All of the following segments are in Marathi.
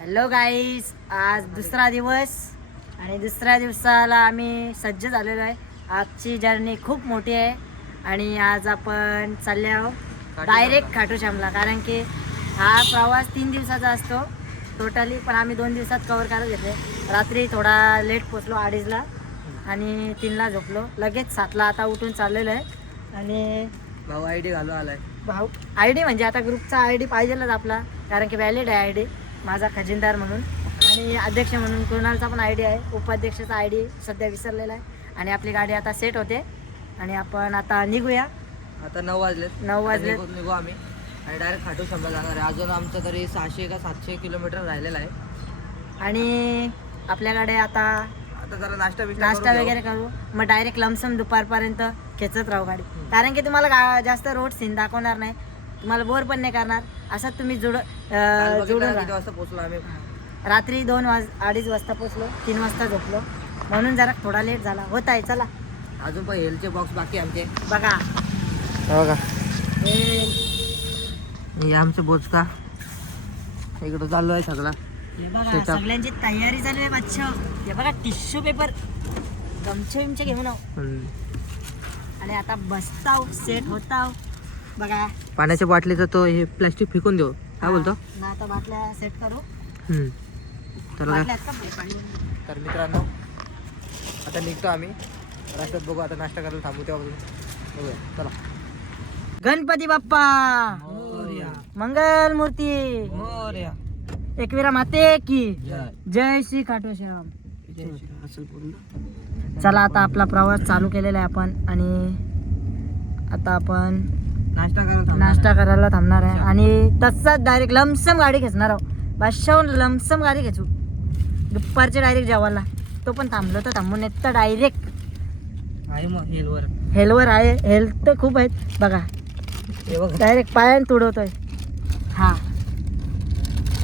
हॅलो गाईस, आज दुसरा दिवस आणि दुसऱ्या दिवसाला आम्ही सज्ज झालेलो आहे. आजची जर्नी खूप मोठी आहे आणि आज आपण चालले आहोत डायरेक्ट खाटूश्यामला, कारण की हा प्रवास 3 दिवसाचा असतो टोटली, पण आम्ही 2 दिवसात कव्हर करत घेतले. रात्री थोडा लेट पोचलो 2:30ला आणि 3ला झोपलो. लगेच 7ला आता उठून चाललेलो आहे. आणि भाऊ आयडी घालू आलाय. भाऊ ID म्हणजे आता ग्रुपचा ID पाहिजेलच आपला, कारण की व्हॅलिड आहे ID माझा खजिनदार म्हणून, आणि अध्यक्ष म्हणून कुणालचा पण ID आहे. उपाध्यक्षाचा ID सध्या विसरलेला आहे. आणि आपली गाडी आता सेट होते आणि आपण आता निघूया. आता 9 वाजलेत. 9 वाजले निघू आम्ही आणि डायरेक्ट खाटूश्यामला जाणार आहे. अजून आमचं तरी 600 का 700 किलोमीटर राहिलेलं आहे. आणि आपल्याकडे आता जरा नाश्ता वगैरे करू, मग डायरेक्ट लमसम दुपारपर्यंत खेचत राहू गाडी, कारण की तुम्हाला जास्त रोड सीन दाखवणार नाही, तुम्हाला बोर पण नाही करणार. असं तुम्ही जोडून किती वाजता पोहोचलो आम्ही? रात्री 2-2:30 वाजता पोचलो, 3 वाजता झोपलो, म्हणून जरा थोडा लेट झाला. होत आहे. चला अजून पण हेलचे बॉक्स बाकी आमचे बघा. हे आमचे बोचका इकडं चालू आहे सगळा. हे बघा सगळ्यांची तयारी चालू आहे. बच्चा हे बघा, टिश्यू पेपर गमचे घेऊन आहो आणि आता बसताव, सेट होताव. बघा पाण्याच्या बाटलीचं तो हे प्लॅस्टिक फेकून देऊ, काय बोलतो ना, आता बाटल्या सेट करू. तर मित्रांनो आता निघतो आम्ही. रस्त्यात बघू, आता नाश्ता करायला थांबू तेव्हा बघूया. चला. गणपती बाप्पा मंगल मूर्ती, एकविरा माते की जय श्री खाटूश्याम. चला, आता आपला प्रवास चालू केलेला आहे आपण, आणि आता आपण नाश्ता करायला थांबणार आहे आणि तसंच डायरेक्ट लमसम गाडी खेचणार आहोत. बादशाहून लमसम गाडी खेचू दुपारचे डायरेक्ट जेवायला. तो पण थांबलो तर थांबून येत तर डायरेक्ट आहे. मग हेलवर आहे. हेल तर खूप आहेत बघा, डायरेक्ट पायान तुडवतोय. हा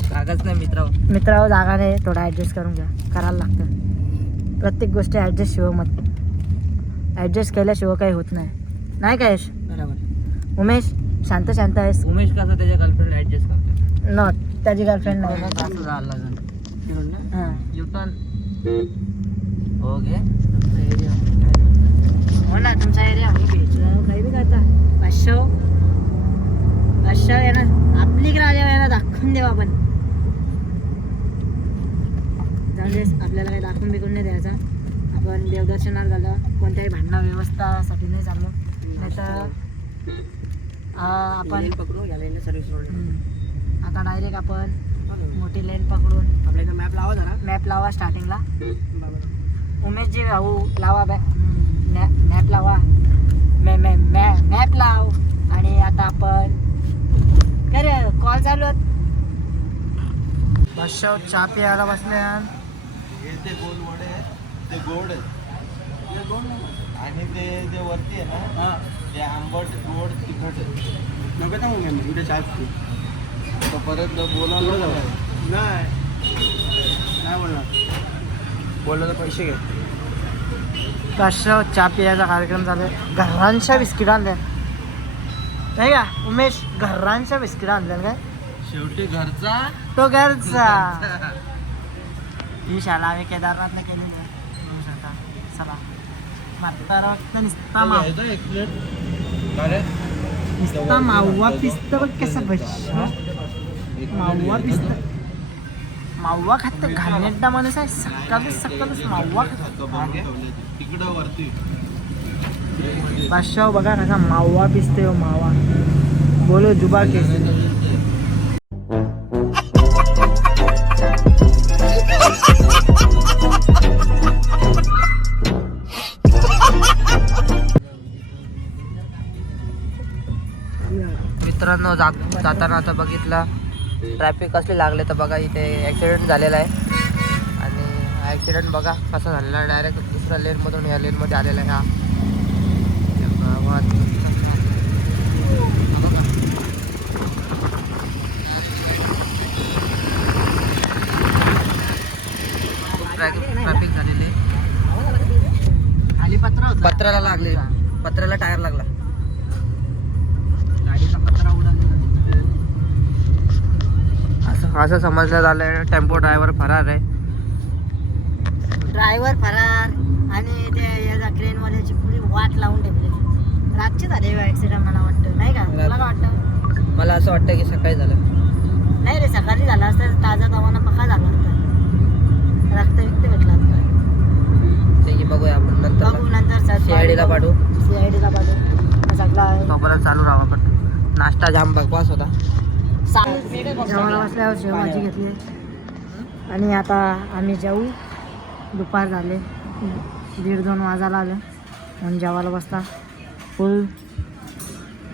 जागाच नाही मित्रावर जागा नाही, थोडा ॲडजस्ट करून घ्या, करायला लागतं प्रत्येक गोष्टी. ॲडजस्ट शिवाय मत ॲडजस्ट केल्याशिवाय काही होत नाही काय बरोबर. उमेश? शांत आहेस? उमेश कसं त्याच्या गर्लफ्रेंड ऍडजस्ट करतो? नॉट, त्याची गर्लफ्रेंड नाही. असं झालं हां युटर्न. ओके, हो ना, तुमचा एरिया काही बी करता. बादशाह यानं आपली राजा याला दाखवून देऊ आपण. त्यावेळेस आपल्याला काही दाखवून बिकून नाही द्यायचा. आपण देवदर्शनाला झालं, कोणत्याही भांडणा व्यवस्थासाठी नाही चाललो, नाही तर आपण पकडू या लाईनला सर्व्हिस रोड. आता डायरेक्ट आपण मोठी लाईन पकडून आपल्या इथं मॅप लावा स्टार्टिंगला. उमेशजी भाऊ लावा, मॅप लावा, मॅप लाव. आणि आता आपण काय रे, कॉल चालू आहेत. बादशाह चहा प्यायला बसले. ते गोल वडे ते गोड आणि ते वरती आहे ना, ते आंबट गोड तिखट नको ना. मग उद्या चहा पितो परत बोलायला नाही बोलला तर पैसे घे. बादशाह चहा प्यायचा कार्यक्रम चालू आहे. घरांच्या बिस्किट आणल्या नाही का उमेश? घरांच्या बिस्किट आणल्या काय? शेवटी घरचा तो घरचा. ही शाळा आम्ही केदारनाथला केलेली आहे, बघू शकता. चला, म्हातारा नुसता मावा पिस्त बघ कसं भजी. मावा खात घाणेरडा माणूस आहे. सकाळच मावा खातो. तिकडं वरती बादशाह बघा कसा मावा पिसतोय. मावा बोलो जुबा के. मित्रांनो जाताना आता बघितला ट्रॅफिक कसले लागले तर बघा, इथे ॲक्सिडेंट झालेला आहे. आणि हा ॲक्सिडेंट बघा कसा झालेला आहे. डायरेक्ट दुसऱ्या लेनमधून या लेनमध्ये आलेला आहे. हा ट्रॅफिक झालेले. खाली पत्राला लागले, पत्राला टायर लागला. गाडीचा पत्रा उडाला. असं असं समजण्यात आलंय टेम्पो ड्रायव्हर फरार आहे. ड्रायव्हर फरार आणि ते याचा क्रेनवाल्याची पुरी वाट लावून ठेवली. रातची झाली ॲक्सिडेंट मला वाटतं, नाही का? तुला काय वाटतं? मला असं वाटतं की सकाळी झालं. नाही रे, सकाळी झाला असतं ताजा तवाना पक्का झाला असता. रक्त भेटला असता. ते की बघूया आपण नंतर. बघू नंतर CID ला पाठवू. CID ला पाठवू. सगळा सोबतच चालू राहा आपण. नाश्ता जाम बकवास होता. जेवायला बसल्यावर शेवभाजी घेतली आणि आता आम्ही जेवू. दुपार झाले, 1:30-2 वाजायला आलं म्हणून जेवायला बसता. फुल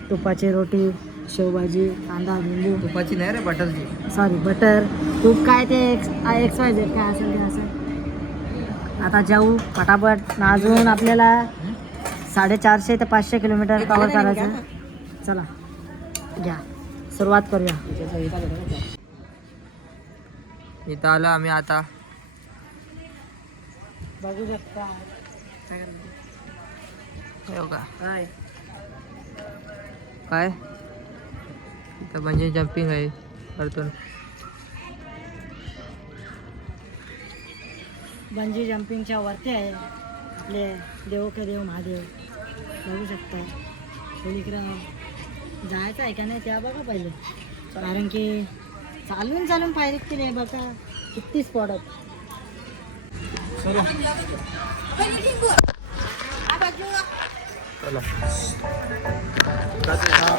तुपाची रोटी, शेवभाजी, कांदा, लिंबू. तुपाची नाही रे, बटरची. Sorry butter. तूप काय ते XYZ काय असेल ते असं. आता जाऊ पटापट. अजून आपल्याला 450 ते 500 किलोमीटर कव्हर करायचं. चला घ्या, सुरुवात करूया. इथं आलो आम्ही आता. बघू शकता हो का? काय इथं बंजी जम्पिंग आहे वरतून. बंजी जम्पिंगच्या वरती आहे आपले देव का देव महादेव. बघू शकता. पलीकडं जायचं आहे का नाही त्या बघा पहिले, कारण की चालून पाहिजे की नाही बघा किती स्पॉट आहेत.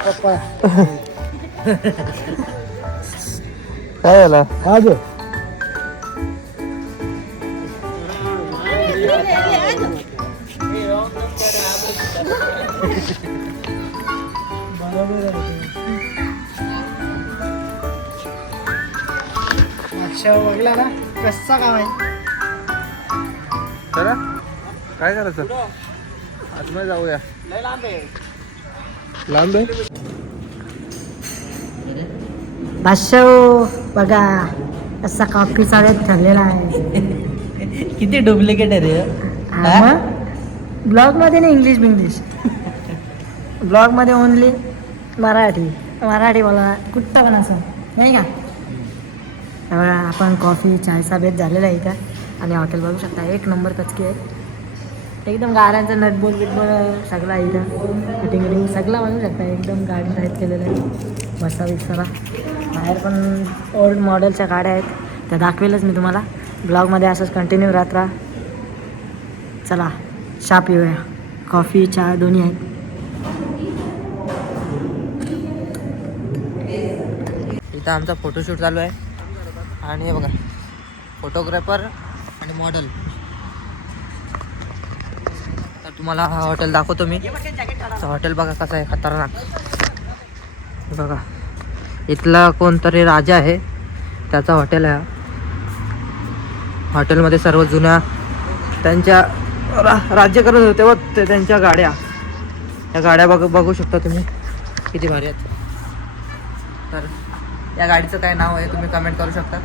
पप्पा काय झालं? बरोबर आहे. अक्षा बघला ना कसा काम आहे. चला काय करायचं, आतमध्ये जाऊया. लांब आहे. भाष्य बघा कसा कॉफी चालत ठरलेला आहे. किती डुप्लिकेट आहे रे. ब्लॉग मध्ये नाही इंग्लिश ब्लॉग मध्ये ओनली मराठी बोला कुठं पण असं नाही का. त्यामुळे आपण कॉफी चायचा बेत झालेला आहे इथं आणि हॉटेल बघू शकता. 1 नंबर कचकी आहे एकदम. गाड्यांचं नटबोल बिटबोल सगळं आहे इथं. फिटिंग सगळं बघू शकता. एकदम गाडी टाईप केलेलं आहे. बसा विसारा. बाहेर पण ओल्ड मॉडेलच्या गाड्या आहेत, त्या दाखवेलच मी तुम्हाला. ब्लॉगमध्ये असंच कंटिन्यू राहत राहा. चला चहा पिऊया. कॉफी चहा दोन्ही आहेत. इथं आमचा फोटोशूट चालू आहे आणि हे बघा फोटोग्राफर आणि मॉडेल. तर तुम्हाला हा हॉटेल दाखवतो मी. हॉटेल बघा कसं आहे, खतरनाक. बघा इथला कोणतरी राजा आहे त्याचा हॉटेल आहे. हॉटेलमध्ये सर्व जुन्या त्यांच्या राज्य करत होते व त्यांच्या गाड्या, या गाड्या बघू शकता तुम्ही किती भारी आहेत. तर या गाडीचं काय नाव आहे तुम्ही कमेंट करू शकता,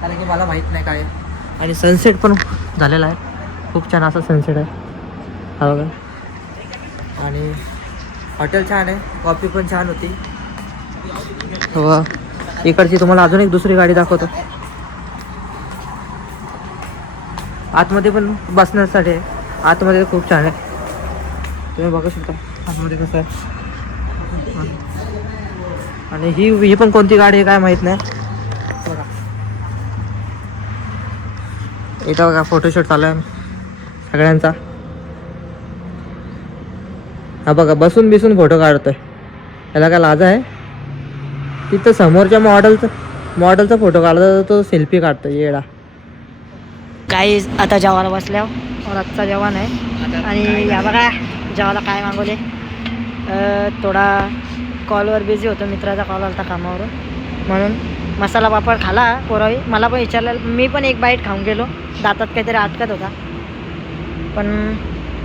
कारण की मला माहीत नाही काय आहे. आणि सनसेट पण झालेला आहे, खूप छान असा सनसेट आहे हा बघा. आणि हॉटेल छान आहे, कॉफी पण छान होती. हो इकडची तुम्हाला अजून एक दुसरी गाडी दाखवतो. आतमध्ये पण बसण्यासाठी आहे, आतमध्ये खूप छान आहे, तुम्ही बघू शकता आतमध्ये कसं आहे. आणि ही पण कोणती गाडी आहे काय माहीत नाही. बघा इथं बघा फोटोशूट चालू आहे सगळ्यांचा. हा बघा बसून बिसून फोटो काढतोय, त्याला काय लाज आहे. तिथं समोरच्या मॉडेलचा फोटो काढतो, तो सेल्फी काढतो येडा. काही आता जेवायला बसल्यावर आजचा जेवण आहे. आणि या बघा जेवायला काय मागवले. थोडा कॉलवर बिझी होतो, मित्राचा कॉल आला होता कामावरून, म्हणून मसाला पापड खाला पोरावी. मला पण विचारलं, मी पण एक बाईट खाऊन गेलो, दातात काहीतरी अटकत होता. पण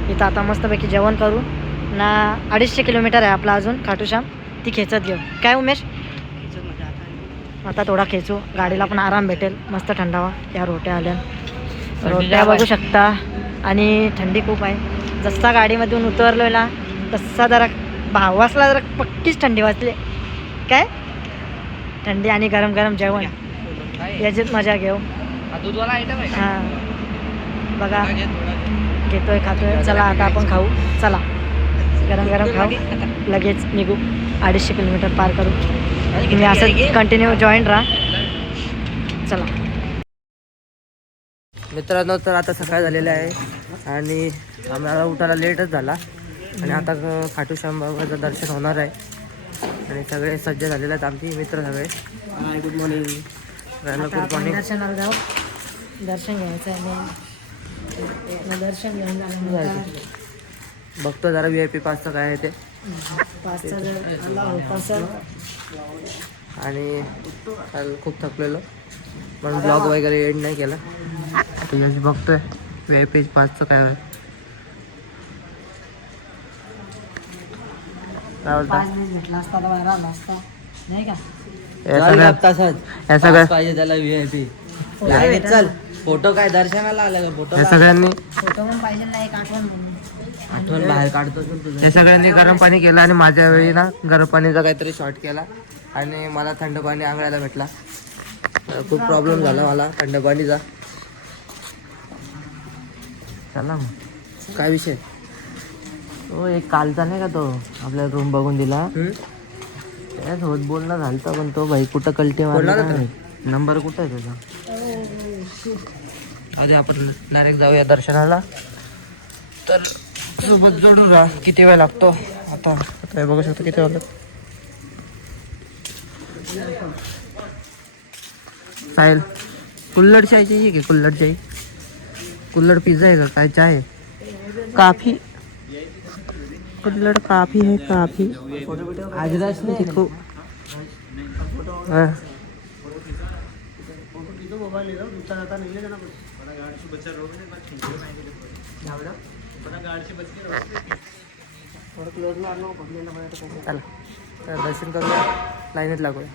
इथं आता मस्तपैकी जेवण करू ना. 250 किलोमीटर आहे आपला अजून खाटूश्याम, ती खेचत घेऊ. काय उमेश, आता थोडा खेचू, गाडीला पण आराम भेटेल, मस्त थंडावा. या रोट्या आल्या, रोट्या बघू शकता. आणि थंडी खूप आहे. जसा गाडीमधून उतरलो ना तसा जरा वाजला, जरा पक्कीच थंडी वाजली. काय थंडी आणि गरम गरम जेवण. याच्यात मजा घेऊ. दूधवाला आयटम आहे हा बघा घेतोय खातोय. चला आता आपण खाऊ. चला गरम गरम खाऊ लगेच निघू. 250 किलोमीटर पार करू. तुम्ही असं कंटिन्यू जॉईन राहा. चला मित्रांनो, तर आता सकाळ झालेली आहे आणि आम्हाला उठायला लेटच झाला आणि आता खाटू श्याम बाबाचं दर्शन होणार आहे आणि सगळे सज्ज झालेले आहेत आमचे मित्र सगळे. Good morning. Good morning. दर्शनाला जाऊ. दर्शन घ्यायचं आहे मग दर्शन घेऊन झाल्यानंतर बघतो जरा VIP पासचं काय आहे ते. 5चा जर आला होता सर. आणि काल खूप थकलेलो पण ब्लॉग वगैरे एड नाही केला. यश बघतोय VIP पासचं काय आहे. काय बोलता? 5 दिवस भेटला असता तर बरं झालं असता नाही का. या सगळ्या पाहिजे त्याला VIP. चल फोटो काय दर्शनाला आला का फोटो? या सगळ्यांनी फोटो पण पाहिजे ना एक आठवण म्हणून. आठवण बाहेर काढतो तुझं. या सगळ्यांनी गरम पाणी केलं आणि माझ्या वेळी ना गरम पाणीचा काहीतरी शॉर्ट केला आणि मला थंड पाणी आंघोळायला भेटला. खूप प्रॉब्लेम झाला मला थंड पाणीचा. चला मग काय विषय. तो एक कालचा नाही का तो आपल्या रूम बघून दिला त्यासोबत बोलणं झालं पण तो भाई कुठं कल्टी मारला नंबर कुठं आहे त्याचा. आधी आपण डायरेक्ट जाऊया दर्शनाला. तर सोबत जोडून राहा. किती वेळ लागतो आता आता बघू शकतो किती वेळ लागतो. साहिल कुल्हड़ चाय चाहिए क्या? कुल्हड़ चाय कुल्हड़ पिज़्ज़ा है का काय चाय काफ़ी कुल्हड़ काफ़ी है काफ़ी. आज रस नाही देखो हाँ. चला तर दर्शन करूया लाईनीत लागूया.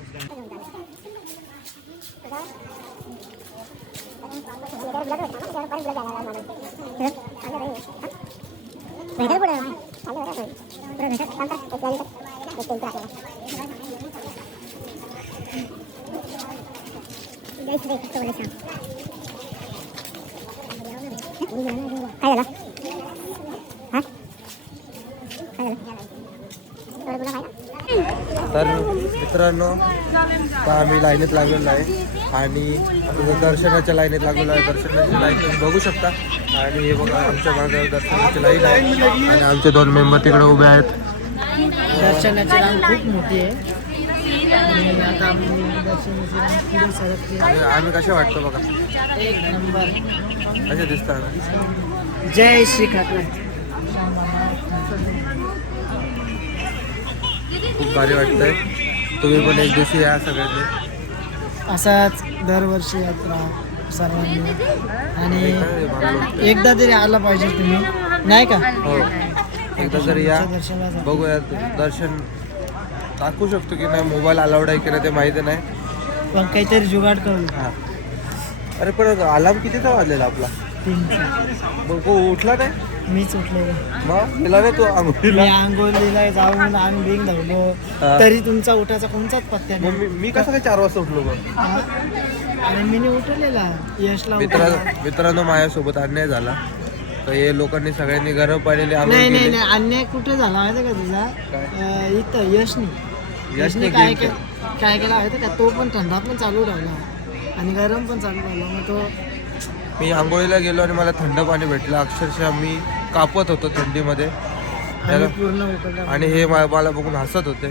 तर मित्रांनो आता आम्ही लाईनीत लागलेलो आहे आणि आता दर्शनाच्या लाईनीत लागलेलो आहे. दर्शनाची लाईन तुम्ही बघू शकता आणि हे बघा आमच्या मागे दर्शनाची लाईन आहे आणि आमचे 2 मेंबर तिकडे उभे आहेत. दर्शनाची रांग खूप मोठी आहे आणि आता आम्ही दर्शनाची रांग पुढे सरकते. आणि आम्ही कसे वाटतो बघा एक नंबर. कसे दिसतात. जय श्री खाटू. खूप भारी वाटतंय. तुम्ही पण एक दिवशी या सगळ्यांनी. असाच दरवर्षी यात्रा सर्वांनी आणि एकदा तरी आला पाहिजे तुम्ही नाही का. हो एकदा तरी या दर्शनाला बघूया. दर्शन दाखवू शकतो की नाही. मोबाईल अलाउड आहे की नाही ते माहिती नाही पण काहीतरी जुगाड करू. हां. अरे पण अलार्म कितीचा वाजलेला आपला? 3. मग तो उठला नाही. मीच उठले. मग गेला नाही तो मी आंघोळीला जाऊन अंग बिंग धावलो हा. तरी तुमचा उठायचा कोणताच पत्त्या मग नाही. मी कसं काय 4 वाजता उठलो मग. आणि मी उठवलेला यशला मित्रांनो माझ्यासोबत अन्याय झाला. तर हे लोकांनी सगळ्यांनी गरम पाण्याने आंघोळ नाही नाही केली. नाही अन्याय कुठे झाला माहिती का तुझा. काय? इथं यशनी यशने काय गेम केलं काय केला माहिती का. तो पण थंडा पण चालू राहिला आणि गरम पण चालू राहिला. मग तो मी आंघोळीला गेलो आणि मला थंड पाणी भेटलं. अक्षरशः मी कापत होतो थंडीमध्ये आम्ही पूर्ण उकडला. आणि हे मला बघून हसत होते.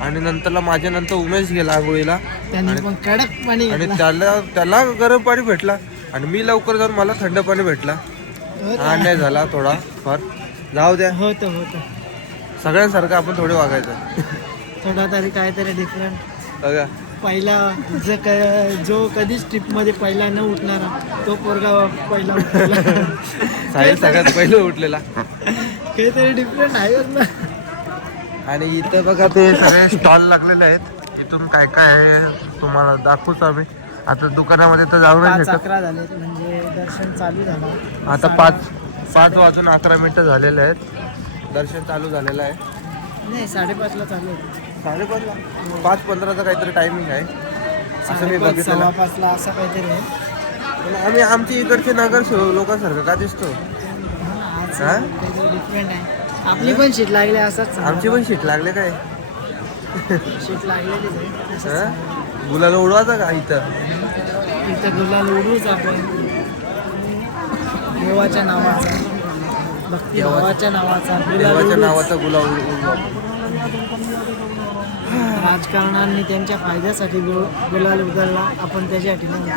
आणि नंतरला माझ्या नंतर उमेश गेला आंघोळीला त्यांनी पण कडक पाणी आणि घेतला. त्याला गरम पाणी भेटला आणि मी लवकर जाऊन मला थंड पाणी भेटला. हा अन्याय झाला थोडा फार. जाऊ द्या होतं सगळ्यांसारखं आपण थोडे वागायचं. थोडा तरी काहीतरी डिफरंट. बघा पहिला जो कधीच ट्रिपमध्ये पहिला न उठणारा तो पोरगा पहिला उठलेला. साहिल सगळ्यात पहिले उठलेला. काहीतरी डिफरंट आहे ना. आणि इथं बघा ते सगळे स्टॉल लागलेले आहेत. इथून काय काय आहे तुम्हाला दाखवूच आम्ही. आता दुकानामध्ये तर जाऊ नाही शकत. 5-11 झाले म्हणजे दर्शन चालू झालं. आता 5 वाजून 11 मिनिटं झालेले आहेत. दर्शन चालू झालेलं आहे. नाही 5:30ला चालू होतं. 5:30ला 5:15चा काहीतरी टायमिंग आहे. असं मी बघितलं. 5:15 असं काहीतरी आहे. पण आम्ही आमची इकडचे नगर लोकांसारखं का दिसतो? आज हा? काहीतरी डिफरंट आहे. आपली पण शीट लागली असंच आमची पण शीट लागले काय? शीट लागलेलीच आहे हा? असंच. गुलाला उडवायचा का इथं? इथं गुलाल उडूच आपण देवाच्या नावाचा, भक्ती भावाच्या नावाचा गुलाल देवाच्या उडूच. नावाचा गुलाल उडवा. राजकारणांनी त्यांच्या फायद्यासाठी गुलाल उधळला, आपण त्याच्यासाठी नाही.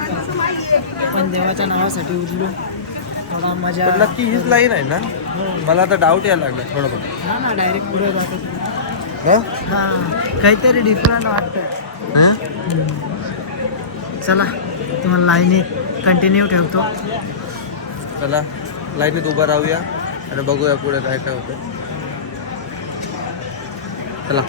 आपण देवाच्या नावासाठी उधळू, थोडा मजा. पण नक्की हीच लाईन आहे ना? मला आता डाऊट यायला लागला थोडं. हा ना, डायरेक्ट पुढे जातो. हा? हा, काहीतरी डिफरंट वाटतंय. हा? चला, तुम्हाला लाईनीत कंटिन्यू ठेवतो. चला लाईनीत उभं राहूया आणि बघूया पुढे काय काय होतं. चला.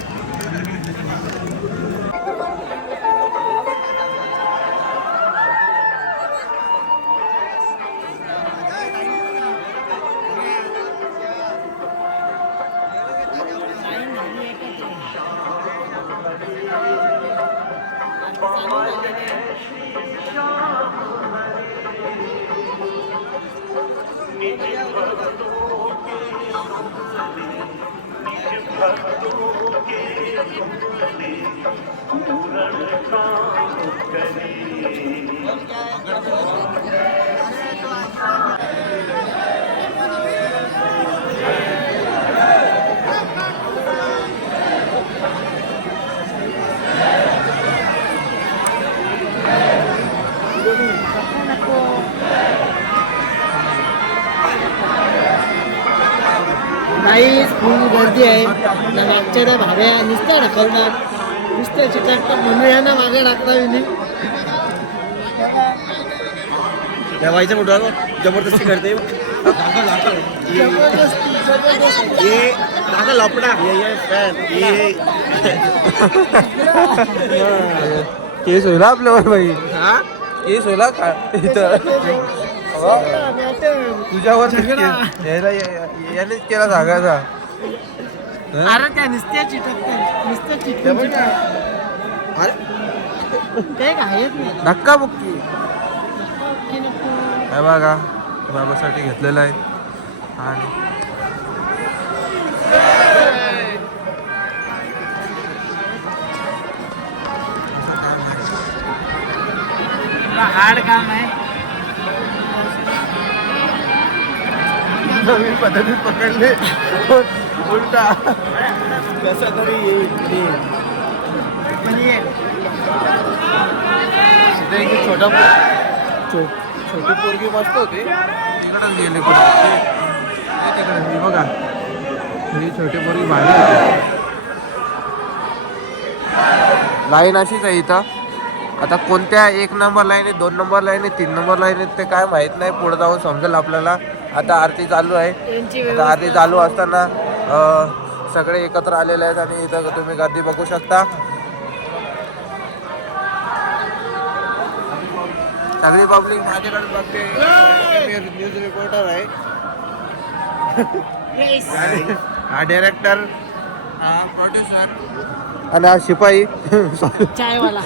काहीच फुल गर्दी आहे. ना मागच्या त्या भाड्या नुसत्या ढकलणार, नुसत्या चिटकतात म्हणून यांना मागे टाकता. ठेवायचं मोठं जबरदस्ती करते. ये दादा लपडा केस होईल आपल्यावर भाई. हा केस होईल का इथं? तुझ्यावर यानेच केला सांगायचा. अरे त्या नुसत्या चिटकतात, नुसत्या चिटकून अरे ते आहेत नाही. धक्का बुक्की की नको. हे बघा बाबासाठी घेतलेलं आहे. आणि हार्ड काम आहे. नवीन पद्धतीत पकडले उलटा कसा तरी येईल. छोटी पोरगी मस्त होती. तिकडच गेले तिकडे बघा. ही छोटी पोरगी भारी होती. लाईन अशीच आहे इथं. आता कोणत्या 1 नंबर लाईन आहे, 2 नंबर लाईन आहे, 3 नंबर लाईन आहे ते काय माहित नाही. पुढे जाऊन समजेल आपल्याला. आता आरती चालू आहे. आता आरती चालू असताना सगळे एकत्र आलेले आहेत आणि इथं तुम्ही गर्दी बघू शकता. सगळी पब्लिक माझ्याकडे बघते. न्यूज रिपोर्टर आहे. हा डायरेक्टर, हा प्रोड्युसर आणि हा शिपाई चायवाला.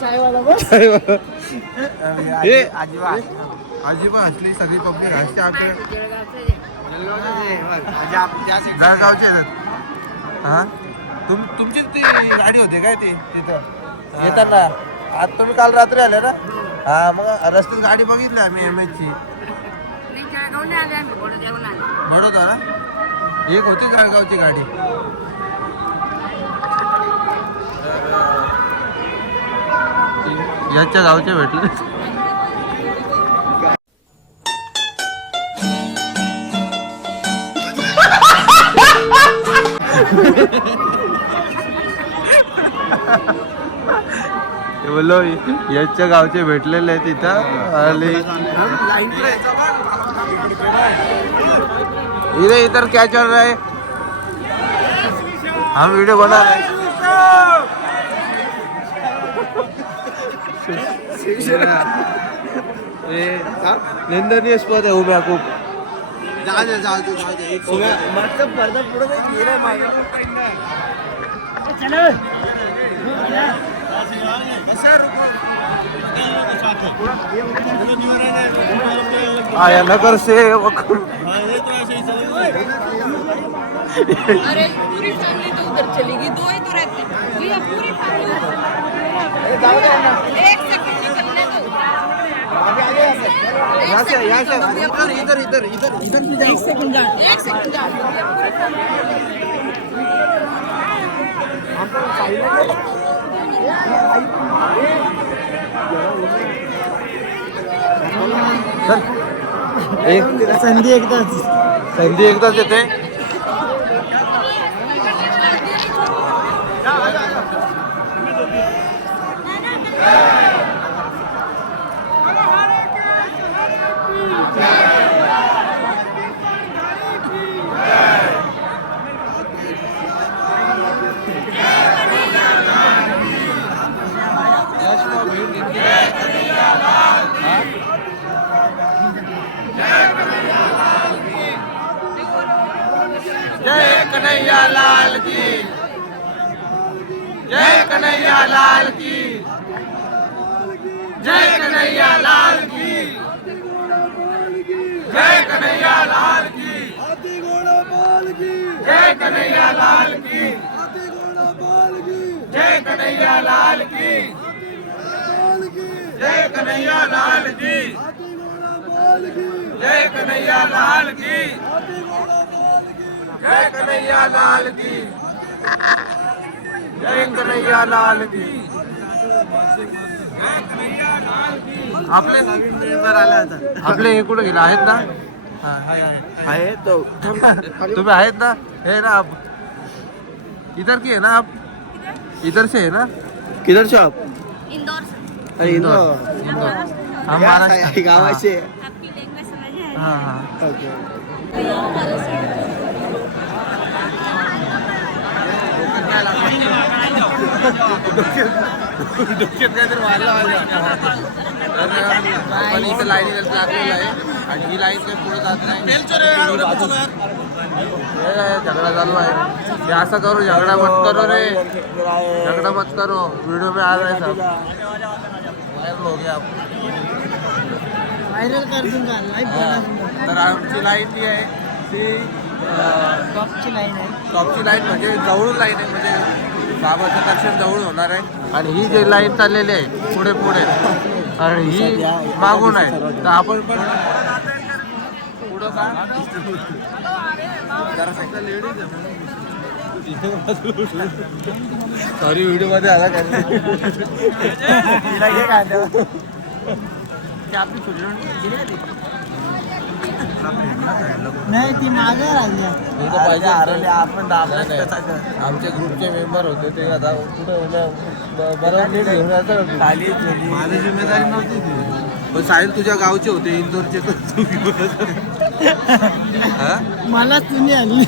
चायवाला बस. आजीबा हसली, सगळी पब्लिक हसते. आपल्या जळगावचे हा तुमचीच ती गाडी होते काय ते तिथं येताना? आज तुम्ही काल रात्री आले ना? हा मग रस्त्यात गाडी बघितली आम्ही MH ची. बडोदा ना? एक होती जळगावची गाडी. याच्या गावचे भेटले. बोलो याच्या गावचे भेटलेले आहेत तिथं. आणि इधर इधर क्या चल रहा है? हम वीडियो बना रहे हैं. निंदनीय स्पॉट आहे उभ्या खूप. मागचा पडदा पुढे गेला. आया नगर सेवक अरे पूरी फैमिली तो उधर चली गई, 2 ही तो रहते हैं भैया, पूरी फैमिली एक सेकंड निकलने दो, यहाँ से इधर इधर इधर इधर एक सेकंड जा संधी एकदाच येते. जय कन्हैया लाल की, जय कन्हैया लाल की, जय कन्हैया लाल की, जय कन्हैया लाल की, जय कन्हैया लाल की, जय कन्हैया लाल की, जय कन्हैया लाल की, जय कन्हैया लाल की, जय कन्हैया लाल की, जय कन्हैया लाल की. आपले आपले हे कुठे गेले आहेत ना? आहे तो तुम्ही आहेत ना? हे ना आप इधर की है ना आप? इधर से है ना? किधर से आप? इंदौर अरे इंदौर हम महाराष्ट्र गावाचे. आपकी लैंग्वेज समझ है हाँ हाँ. डोक्यात काहीतरी मारला पण इथं लाईन लागलेलं आहे आणि ही लाईन काही पुढे जात नाही. झगडा चालू आहे. हे असं करू, झगडा मत करो रे, झगडा मत करो. व्हिडिओ में आ रहे सब वायरल हो गया. व्हायरल कर दूंगा, लाईव्ह बना दूंगा. तर आमची लाईन जी आहे ती टॉपची लाईन आहे. टॉपची लाईन म्हणजे जवळून लाईन आहे, म्हणजे बाबाचं दर्शन जवळ होणार आहे. आणि ही जी लाईन चाललेली आहे पुढे पुढे आणि ही मागून आहे, तर आपण पण पुढं का सॉरी व्हिडिओ मध्ये आला काय आपली नाही ती मागे राहिली. आपण आमचे ग्रुपचे मेंबर होते ते आता कुठं बरोबर नीट घेऊन जायचं. माझी जिम्मेदारी नव्हती ती. पण साहिल तुझ्या गावचे होते, इंदोरचे. मला तुम्ही आणली.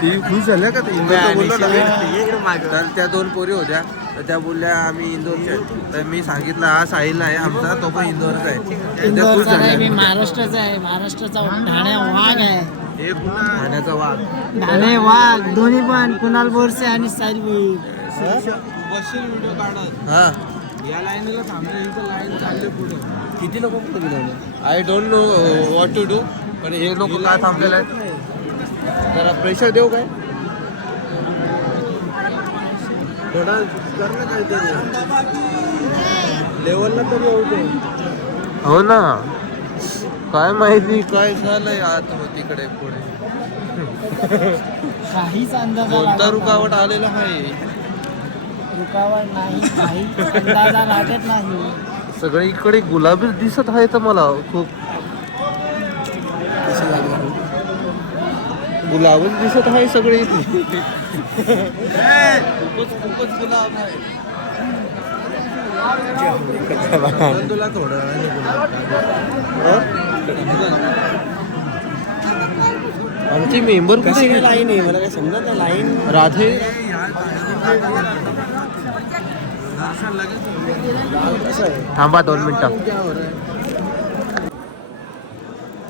ती खुश झाल्या का ते इंदोरचं बोललो ना. तर त्या 2 पोरी होत्या, तर त्या बोलल्या आम्ही इंदोरचे आहे. तर मी सांगितलं हा साहिल आहे आमचा, तो पण इंदोरचा आहे. तर त्या खुश इंदोरचा नाही, मी झाल्या. महाराष्ट्राचा आहे. महाराष्ट्राचा ठाणे वाघ आहे. हे ठाण्याचा वाघ. ठाणे वाघ दोन्ही पण. कुणाल बोरसे आणि साहिल भोई. व्हिडिओ काढत. हा या लाईनीला थांबले, इथं लाईन चालले पुढे. किती लोक पुढे गेले? I don't know what to do. पण हे लोक काय थांबलेले आहेत? जरा प्रेशर देऊ काय? थोडा कर ना काहीतरी लेवलला तरी होऊ दे. हो ना, काय माहिती काय झालंय आता तिकडे पुढे. काहीच अंदाजा कोणता लागत रुकावट आलेला आहे? नाही. रुकावट नाही, काही अंदाजा लागत नाही. सगळे इकडे गुलाबी दिसत आहे तर मला खूप. गुलाबच दिसत आहे सगळे इथे. खूपच गुलाब आहे. तुला थोडं आमची मेंबर कुठे गेली? लाईन आहे मला काय समजत नाही. लाईन राधे थांबा 2 मिनिटं.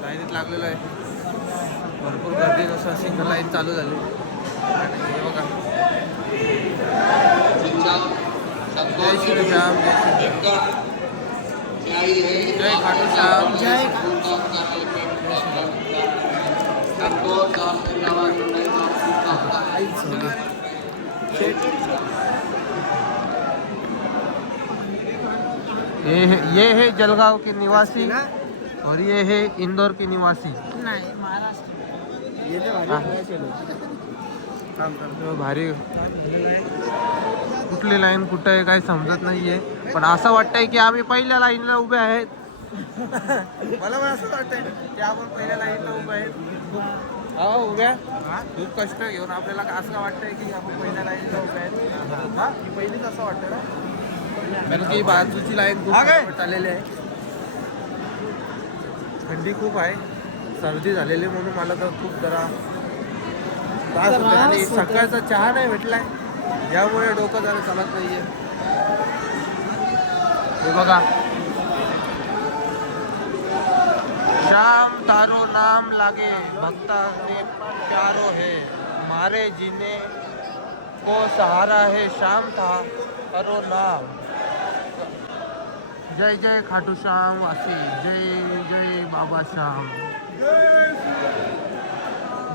लाईनीत लागलेलं आहे. भरपूर गर्दी, जसं सिंगल लाईन चालू झाली. आणि हे बघा जय श्रीराम जय खाटू श्याम जय ये है जलगांव के निवासी और ये है इंदौर के निवासी नाही महाराष्ट्र भारी कुठली लाईन कुठं आहे काही समजत नाहीये पण असं वाटतंय की आम्ही पहिल्या लाईनला उभे आहेत मला पण असं वाटतंय की आपण पहिल्या लाईनला उभे आहेत हो उभ्या खूप कष्ट घेऊन आपल्याला असं वाटतंय की आपण पहिल्या लाईनला उभे आहेत हा ही पहिलीच असं वाटतं ना कारण की बाजूची लाईन खूप चाललेली आहे थंडी खूप आहे सर्दी झालेली म्हणून मला तर खूप जरा त्रास होतो आणि सकाळचा चहा नाही भेटलाय यामुळे डोकं जरा चालत नाहीये हे बघा श्याम तारो नाम लागे भक्ता से प्यारो है मारे जीने को सहारा है श्याम तारो नाम जय जय खाटू श्याम वासी जय जय बाबा श्याम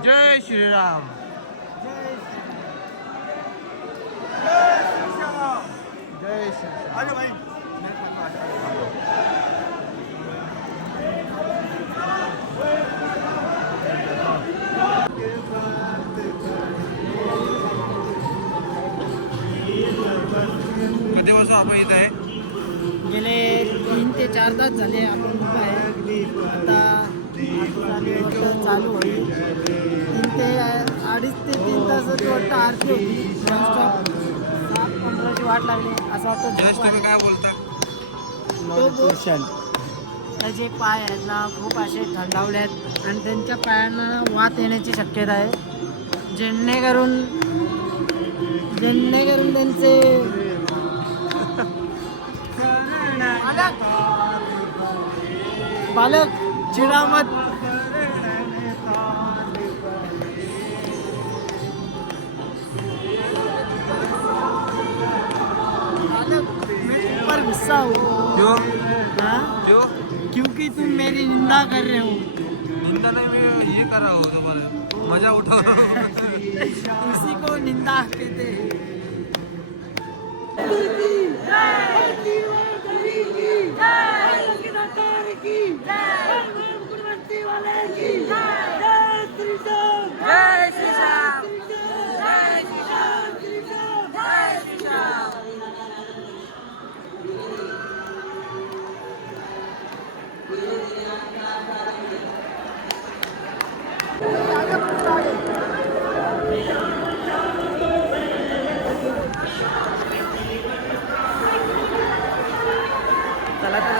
जय श्रीराम जय श्रीराम कधीपासून आपण इथं आहे गेले 3 ते 4 तास झाले आपण उभं आहे आता चालू होईल 3 ते 2.5 ते 3 तासाची वाटतं आरती होती नॉनस्टॉप 7:15ची वाट लागली असं वाटतं तुम्ही काय बोलता त्याचे पाय आहेत ना खूप असे थंडावले आहेत आणि त्यांच्या पायांना वात येण्याची शक्यता आहे जेणेकरून त्यांचे बालक चिडामत बालक मैं ऊपर गुस्सा हूँ क्यों हाँ? क्यों क्योंकि तुम मेरी निंदा कर रहे हो निंदा नहीं मैं ये कर रहा हूँ तुम्हारा मजा उठा रहा हूँ उसी को निंदा कहते हैं चला तर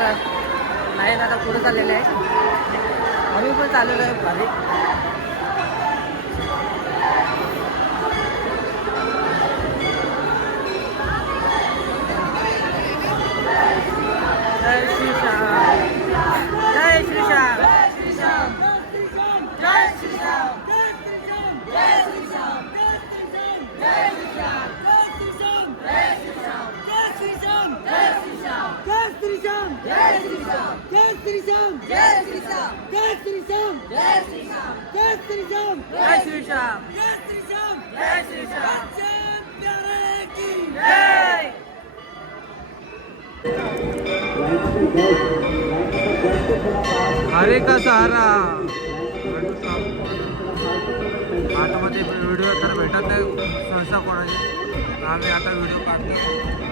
नाही आता पुढे चाललेलं आहे आम्ही पण चाललेलो आहे भारी जय श्री श्याम जय श्री श्याम जय श्री श्याम जय श्री श्याम जय श्री श्याम जय श्री श्याम जय श्री श्याम जय श्री श्याम जय श्री श्याम जय श्री श्याम जय श्री श्याम जय श्री श्याम जय श्री श्याम जय श्री श्याम जय श्री श्याम जय श्री श्याम जय श्री श्याम जय श्री श्याम जय हरे का सहारा आतमध्ये व्हिडिओ तर भेटत नाही सहसा कोणाचे आम्ही आता व्हिडिओ काढतो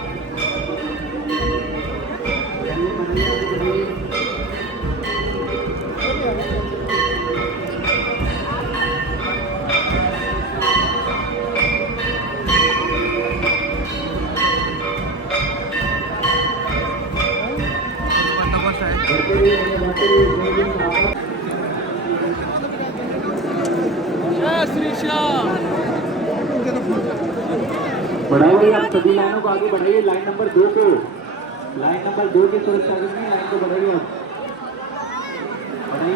बढ़ाइए आप सभी लाइनों को आगे बढ़ाइए लाइन नंबर 2 के सुरक्षा में लाइन को बढ़ाइए आप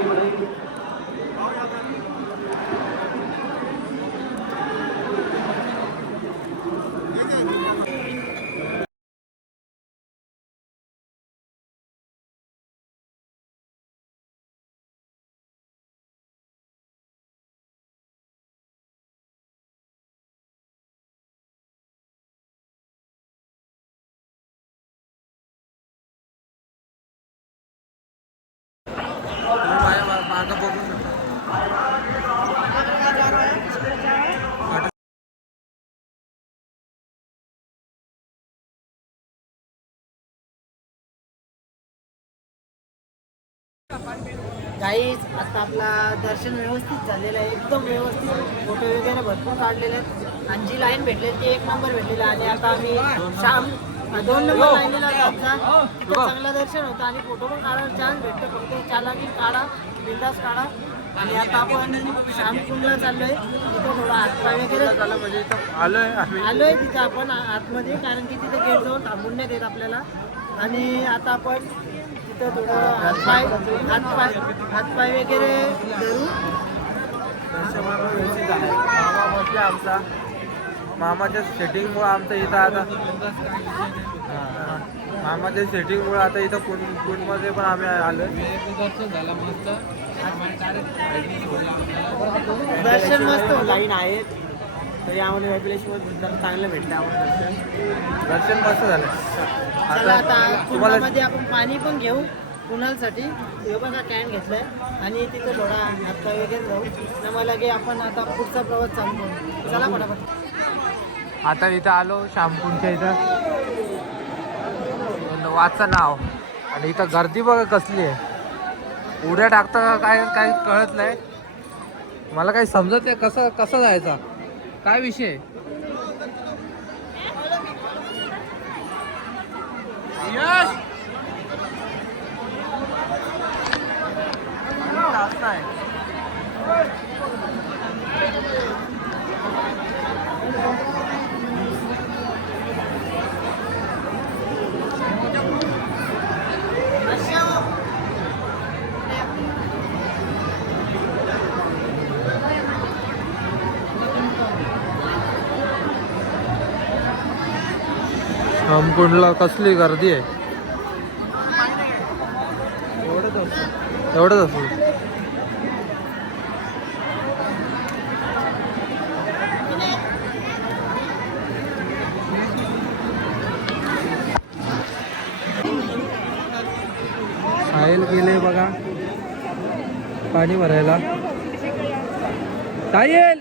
बढ़ाइए गाईज आता आपला दर्शन व्यवस्थित झालेलं आहे, एकदम व्यवस्थित. फोटो वगैरे भरपूर काढलेले आहेत आणि जी लाईन भेटली ती 1 नंबर भेटलेली आहे. आणि आता आम्ही 2 नंबर लाईनीला आमचा तिथं चांगलं दर्शन होतं आणि फोटो पण काढायला चान्स भेटतो. फक्त चालाकी काढा, बिंदास काढा. आणि आता आपण श्यामकुंडला चाललोय. तिथं थोडा हातपाय वगैरे झालं म्हणजे इथं आलोय तिथं आपण आतमध्ये, कारण की तिथं गेट जाऊन थांबून नाही देत आपल्याला. आणि आता आपण तिथं थोडं हातपाय वगैरे धरू. मामा बसले आमचा. मामाच्या सेटिंगमुळे आमचं इथं आता मामाच्या सेटिंगमुळे आता इथं कुंडमध्ये पण आम्ही आलो. दर्शन मस्त होतं. लाईन आहेत तर यामध्ये वेबिलेशवर चांगलं भेटतं आम्हाला दर्शन मस्त झालं. चला आता कुंडामध्ये आपण पाणी पण घेऊ कुणालसाठी. हे बघा कॅन घेतलाय आणि तिथं थोडा हातपाय वगैरे जाऊ. न मला की आपण आता पुढचा प्रवास चालू करू. चला फटाफट. आता इथं आलो श्यामकुंडच्या इथं, वाचं नाव. आणि इथं गर्दी बघा कसली आहे. उड्या टाकता का काय काही कळत नाही मला, काही समजत नाही कसं जायचा, काय विषय. यश श्यामकुंडला कसली गर्दी आहे. एवढंच असेल. साहिल गेले बघा पाणी भरायला. साहिल